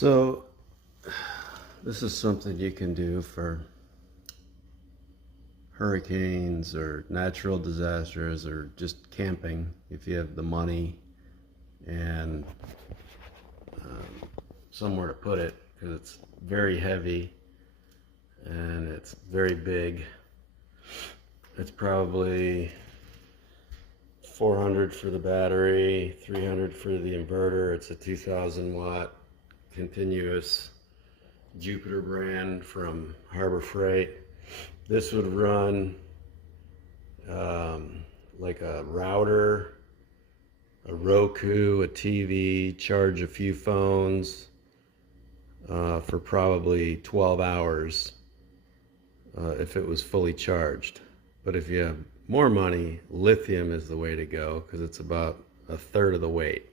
So, this is something you can do for hurricanes or natural disasters or just camping if you have the money and somewhere to put it, because it's very heavy and it's very big. It's probably 400 for the battery, 300 for the inverter. It's a 2000 watt continuous Jupiter brand from Harbor Freight. This would run like a router, a Roku, a TV, charge a few phones for probably 12 hours if it was fully charged. But if you have more money, lithium is the way to go because it's about a third of the weight.